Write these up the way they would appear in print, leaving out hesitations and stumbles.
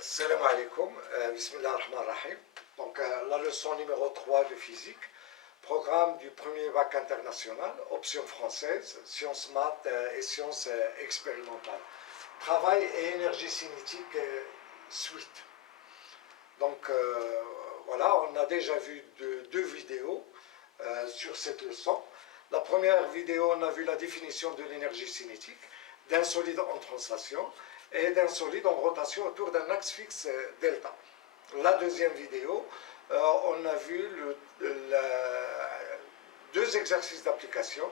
Salam alaikum, bismillah ar-Rahman ar-Rahim. Donc la leçon numéro 3 de physique, programme du premier bac international, option française, sciences maths et sciences expérimentales. Travail et énergie cinétique, suite. Donc voilà, on a déjà vu deux vidéos sur cette leçon. La première vidéo, on a vu la définition de l'énergie cinétique, d'un solide en translation et d'un solide en rotation autour d'un axe fixe delta. La deuxième vidéo, on a vu deux exercices d'application.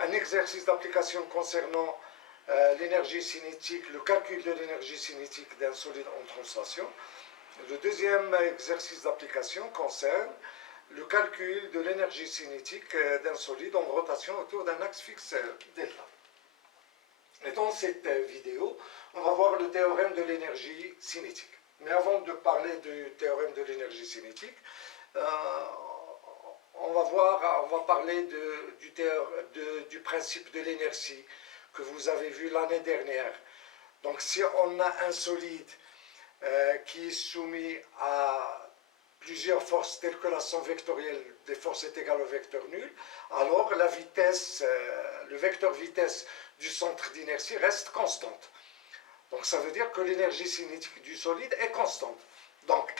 Un exercice d'application concernant l'énergie cinétique, le calcul de l'énergie cinétique d'un solide en translation. Le deuxième exercice d'application concerne le calcul de l'énergie cinétique d'un solide en rotation autour d'un axe fixe delta. Et dans cette vidéo, on va voir le théorème de l'énergie cinétique. Mais avant de parler du théorème de l'énergie cinétique, on va parler du principe de l'inertie que vous avez vu l'année dernière. Donc si on a un solide qui est soumis à plusieurs forces telles que la somme vectorielle des forces est égale au vecteur nul, alors la vitesse, le vecteur vitesse du centre d'inertie reste constante. Donc ça veut dire que l'énergie cinétique du solide est constante. Donc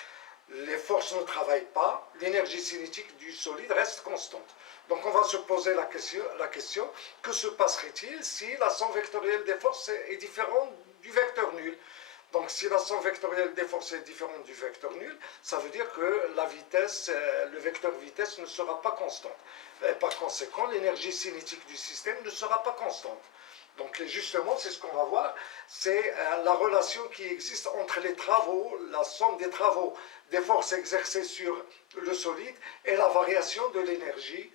les forces ne travaillent pas, l'énergie cinétique du solide reste constante. Donc on va se poser la question que se passerait-il si la somme vectorielle des forces est différente du vecteur nul? Donc si la somme vectorielle des forces est différente du vecteur nul, ça veut dire que la vitesse, le vecteur vitesse ne sera pas constante. Et par conséquent, l'énergie cinétique du système ne sera pas constante. Donc justement, c'est ce qu'on va voir, c'est la relation qui existe entre les travaux, la somme des travaux des forces exercées sur le solide et la variation de l'énergie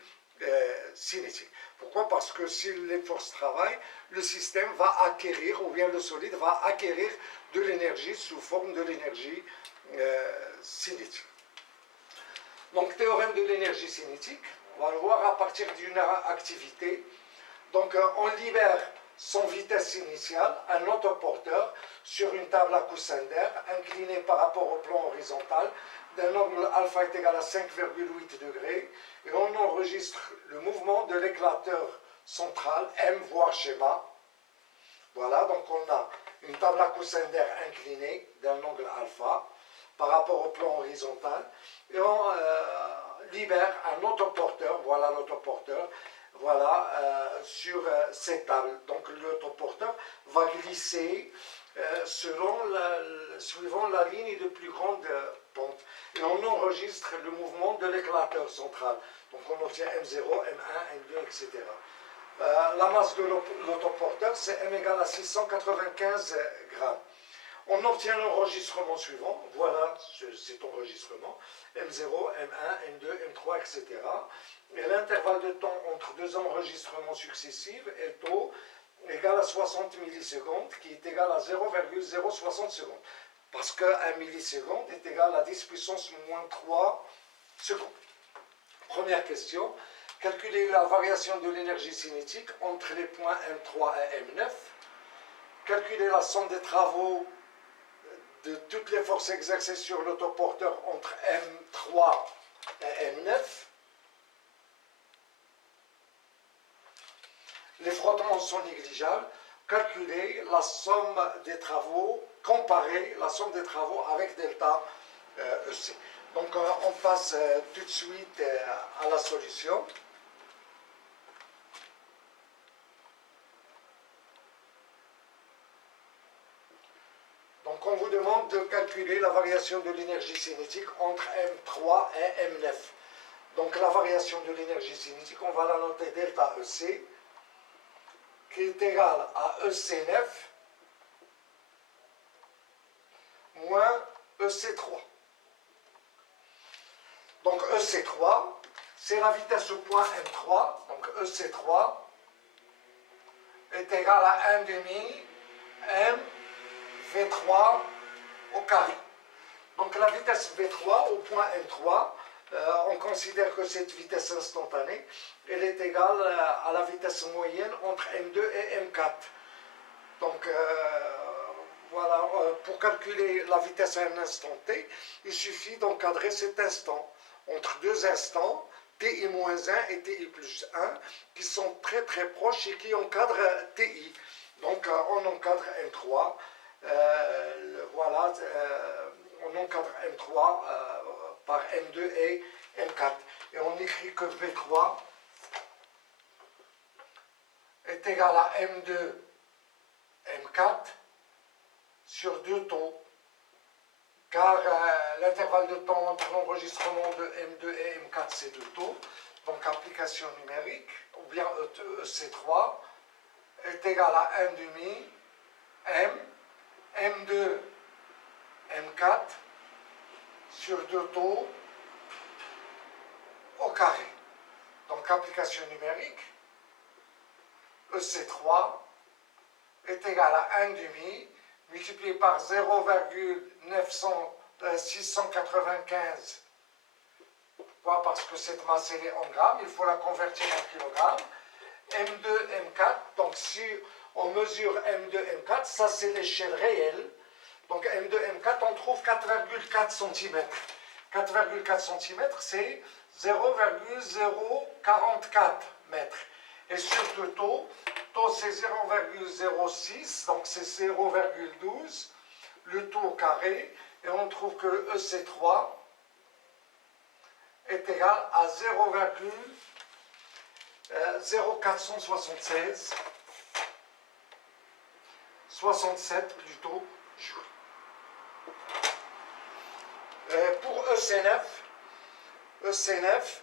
cinétique. Pourquoi? Parce que si les forces travaillent, le système va acquérir, ou bien le solide va acquérir de l'énergie sous forme de l'énergie cinétique. Donc, théorème de l'énergie cinétique, on va le voir à partir d'une activité. Donc, on libère son vitesse initiale, un autoporteur, sur une table à coussin d'air, inclinée par rapport au plan horizontal, d'un angle alpha est égal à 5,8 degrés, et on enregistre le mouvement de l'éclateur central, M, voire schéma. Voilà, donc on a une table à coussin d'air inclinée d'un angle alpha par rapport au plan horizontal, et on libère un autoporteur, voilà l'autoporteur, voilà, sur cette table. Donc l'autoporteur va glisser suivant la ligne de plus grande pente. Et on enregistre le mouvement de l'éclateur central. Donc on obtient M0, M1, M2, etc. La masse de l'autoporteur, c'est M égale à 695 grammes. On obtient l'enregistrement suivant, voilà cet enregistrement, M0, M1, M2, M3, etc. Et l'intervalle de temps entre deux enregistrements successifs est tau égal à 60 millisecondes, qui est égal à 0,060 secondes. Parce qu'un milliseconde est égal à 10 puissance moins 3 secondes. Première question, calculer la variation de l'énergie cinétique entre les points M3 et M9. Calculer la somme des travaux de toutes les forces exercées sur l'autoporteur entre M3 et M9. Les frottements sont négligeables. Calculer la somme des travaux, comparer la somme des travaux avec delta EC. Donc on passe tout de suite à la solution. Donc on vous demande de calculer la variation de l'énergie cinétique entre M3 et M9. Donc la variation de l'énergie cinétique, on va la noter delta EC, qui est égale à EC9 moins EC3. Donc EC3, c'est la vitesse au point M3, donc EC3 est égal à 1 demi M V3 au carré. Donc la vitesse V3 au point M3, on considère que cette vitesse instantanée, elle est égale à la vitesse moyenne entre M2 et M4. Donc voilà, pour calculer la vitesse à un instant t, il suffit d'encadrer cet instant entre deux instants, ti-1 et ti+1, qui sont très très proches et qui encadrent ti. Donc on encadre M3, voilà, on encadre M3 par M2 et M4. Et on écrit que V3 est égal à M2, M4 sur 2 taux, car l'intervalle de temps entre l'enregistrement de M2 et M4 c'est 2 taux, donc application numérique, ou bien EC3 est égal à 1 demi M, M2, M4 sur 2 taux au carré. Donc application numérique, EC3 est égal à 1 demi multiplié par 0,695. Pourquoi? Parce que cette masse elle est en grammes, il faut la convertir en kilogrammes. M2, M4, donc si on mesure M2, M4, ça c'est l'échelle réelle. Donc M2, M4, on trouve 4,4 cm. 4,4 cm, c'est 0,044 mètres. Et sur le taux c'est 0,06, donc c'est 0,12, le taux au carré, et on trouve que EC3 est égal à 0,0476, 67 plutôt, joules. Pour EC9, EC9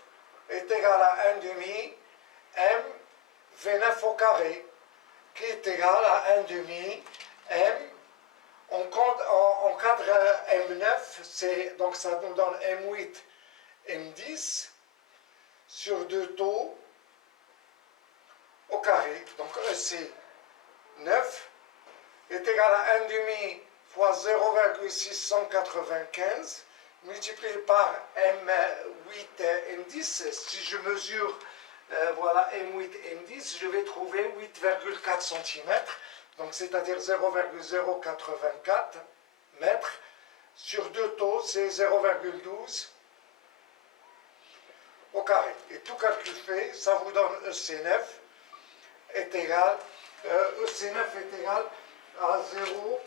est égal à 1 demi M V9 au carré, qui est égal à 1 demi M. On cadre M9, donc ça nous donne M8, M10 sur 2 taux au carré. Donc EC9 est égal à 1 demi fois 0,695 multiplié par M8, M10. Si je mesure voilà M8, M10, je vais trouver 8,4 cm, donc c'est-à-dire 0,084 mètres. Sur 2 taux, c'est 0,12 au carré. Et tout calcul fait, ça vous donne EC9 est égal, EC9 est égal à 0,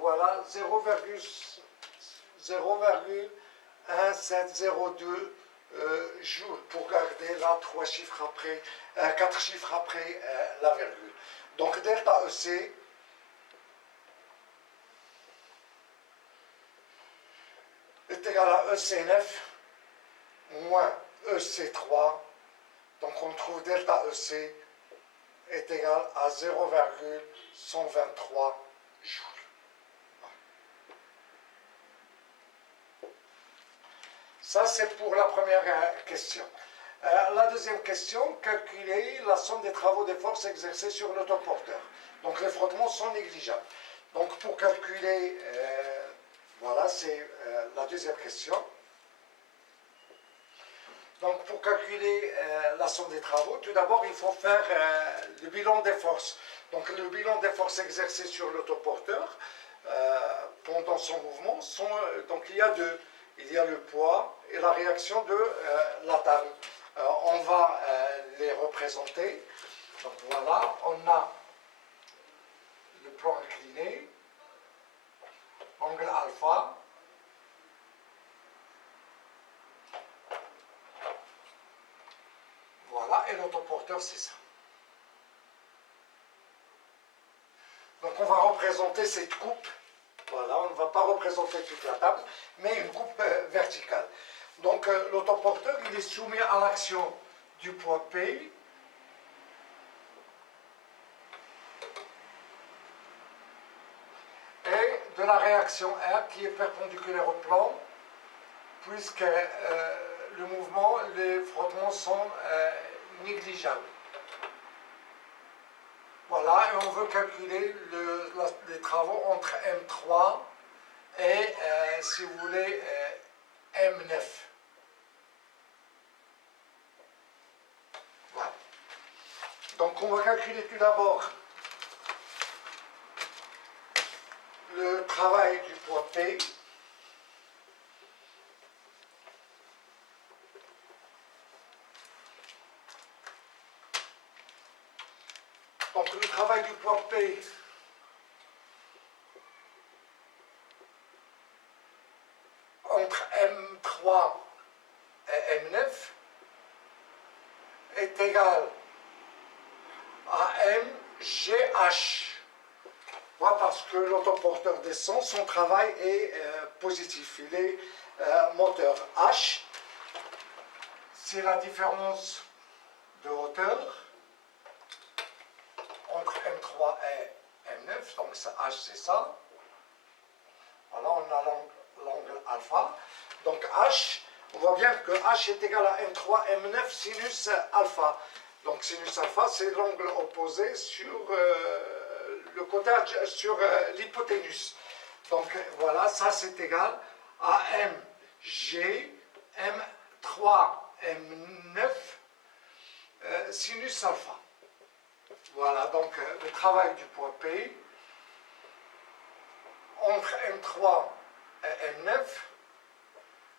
voilà, 0,1702 joules pour garder là 3 chiffres après, 4 chiffres après la virgule. Donc delta EC est égal à EC9 moins EC3. Donc on trouve delta EC est égal à 0,123 joules. Ça, c'est pour la première question. La deuxième question, calculer la somme des travaux des forces exercées sur l'autoporteur. Donc les frottements sont négligeables. Donc pour calculer, voilà, c'est la deuxième question. Donc pour calculer la somme des travaux, tout d'abord il faut faire le bilan des forces. Donc le bilan des forces exercées sur l'autoporteur pendant son mouvement, donc il y a deux. Il y a le poids et la réaction de la table. On va les représenter. Donc voilà, on a le plan incliné, angle alpha. Voilà, et l'autoporteur, c'est ça. Donc on va représenter cette coupe. Voilà, on ne va pas représenter toute la table, mais une coupe verticale. Donc l'autoporteur, il est soumis à l'action du poids P et de la réaction R qui est perpendiculaire au plan, puisque le mouvement, les frottements sont négligeables. Voilà, et on veut calculer les travaux entre M3 et, si vous voulez, M9. Voilà. Donc on va calculer tout d'abord le travail du poids P donc le travail du poids P entre M3 et M9 est égal à MGH. Voilà, parce que l'autoporteur descend, son travail est positif, il est moteur. H, c'est la différence de hauteur entre M3 et M9, donc H c'est ça. Voilà, on a l'angle alpha. Donc H, on voit bien que H est égal à M3, M9 sinus alpha. Donc sinus alpha, c'est l'angle opposé sur le côté, sur l'hypoténuse. Donc voilà, ça c'est égal à MG, M3, M9 sinus alpha. Voilà, donc le travail du poids P entre M3 et M9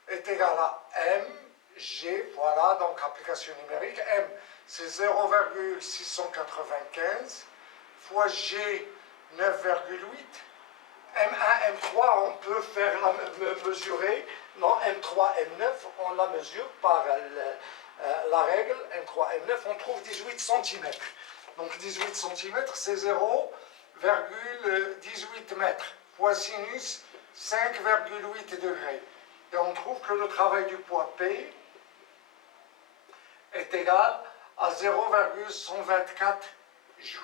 est égal à MG, voilà, donc application numérique, M c'est 0,695 fois G 9,8, M1, M3 on peut faire mesurer, non M3, M9 on la mesure par la règle M3, M9 on trouve 18 cm. Donc 18 cm c'est 0,18 mètres fois sinus 5,8 degrés. Et on trouve que le travail du poids P est égal à 0,124 joules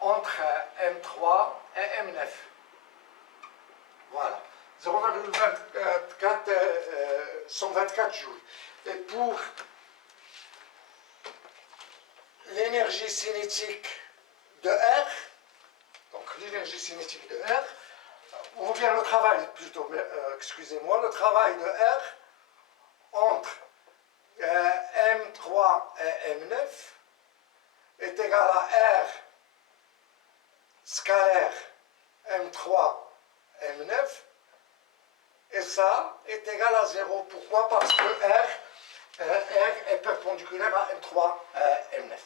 entre M3 et M9. Voilà, 0,124 joules. Et pour l'énergie cinétique de R, donc l'énergie cinétique de R, ou bien le travail plutôt, excusez-moi, le travail de R entre M3 et M9 est égal à R scalaire M3 M9 et ça est égal à 0. Pourquoi? Parce que R est perpendiculaire à M3 M9.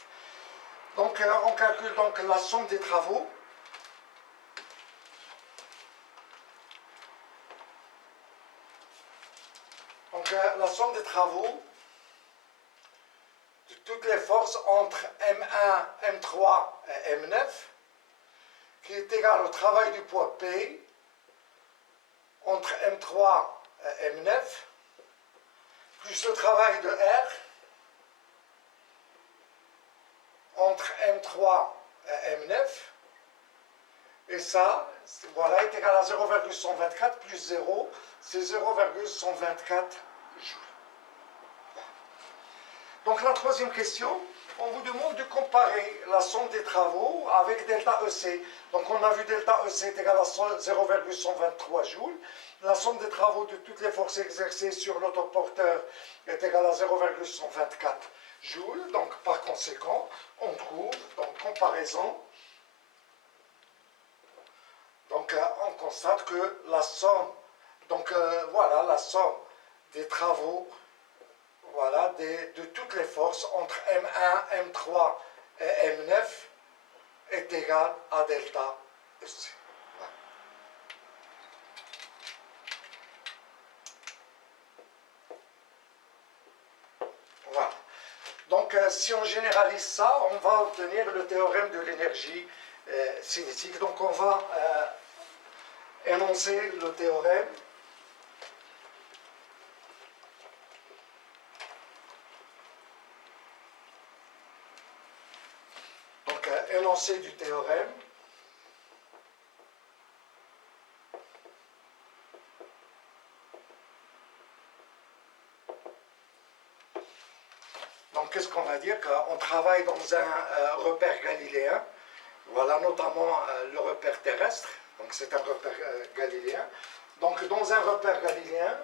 Donc on calcule donc la somme des travaux. Donc la somme des travaux de toutes les forces entre M1, M3 et M9 qui est égal au travail du poids P entre M3 et M9 plus le travail de R entre M3 et M9 et ça, voilà, est égal à 0,124 plus 0, c'est 0,124 joules. Donc la troisième question, on vous demande de comparer la somme des travaux avec delta EC. Donc on a vu delta EC est égal à 0,123 joules. La somme des travaux de toutes les forces exercées sur l'autoporteur est égale à 0,124 joules. Donc par conséquent, on trouve, donc comparaison, donc on constate que la somme, donc voilà, la somme des travaux, voilà, de toutes les forces entre M1, M3 et M9 est égale à delta EC. Voilà. Donc si on généralise ça, on va obtenir le théorème de l'énergie cinétique. Donc on va énoncer le théorème. Donc énoncé du théorème. Donc qu'est-ce qu'on va dire? Qu'on travaille dans un repère galiléen. Voilà notamment le repère terrestre. Donc c'est un repère galiléen. Donc dans un repère galiléen,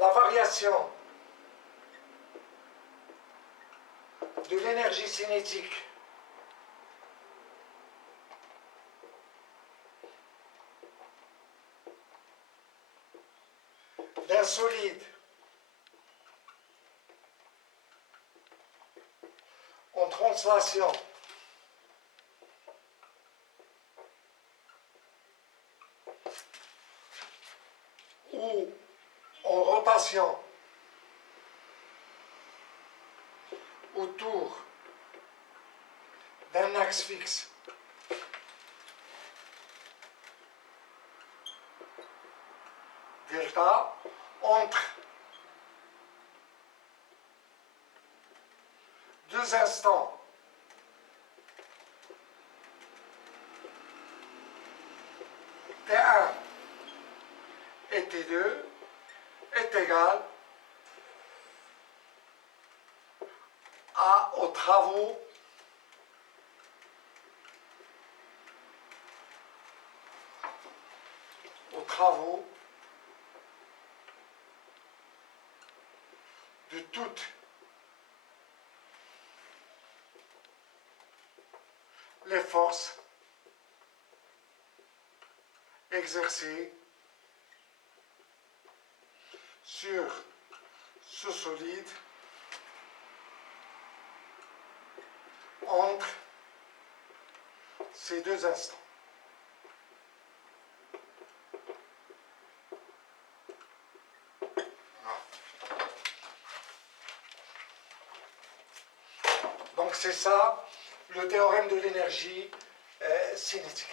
la variation variation de l'énergie cinétique d'un solide en translation ou en rotation autour d'un axe fixe delta entre deux instants T1 et T2 est égal aux travaux de toutes les forces exercées sur ce solide entre ces deux instants. Donc c'est ça le théorème de l'énergie cinétique.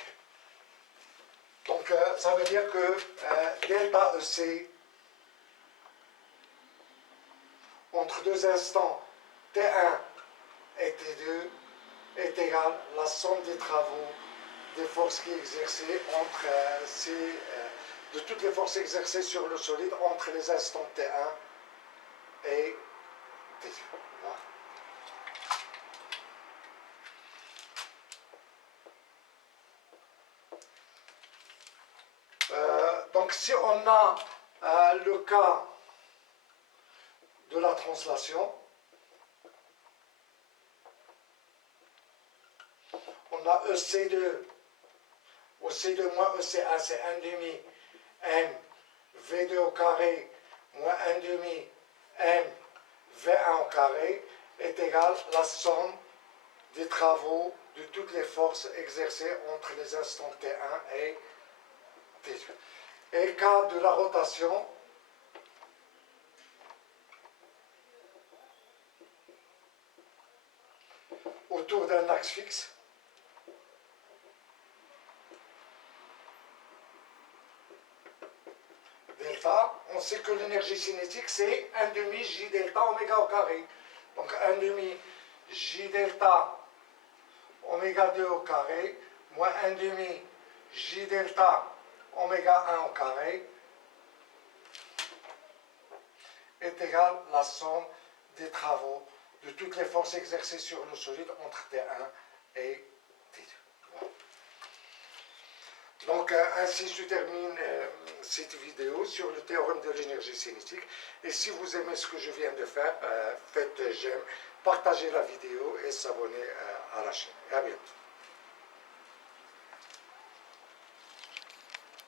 Donc ça veut dire que delta EC entre deux instants T1 et T2 est égal à la somme des travaux des forces qui exercées entre de toutes les forces exercées sur le solide entre les instants T1 et T2. Voilà. Donc si on a le cas de la translation, on a EC2, OC2 moins EC1, c'est 1 demi M V2 au carré moins 1 demi M V1 au carré est égal à la somme des travaux de toutes les forces exercées entre les instants T1 et T2. Et cas de la rotation, autour d'un axe fixe, delta, on sait que l'énergie cinétique c'est 1 demi J delta oméga au carré. Donc 1 demi J delta oméga 2 au carré moins 1 demi J delta oméga 1 au carré est égal à la somme des travaux de toutes les forces exercées sur le solide entre T1 et T2. Donc ainsi se termine cette vidéo sur le théorème de l'énergie cinétique. Et si vous aimez ce que je viens de faire, faites j'aime, partagez la vidéo et s'abonnez à la chaîne. Et à bientôt.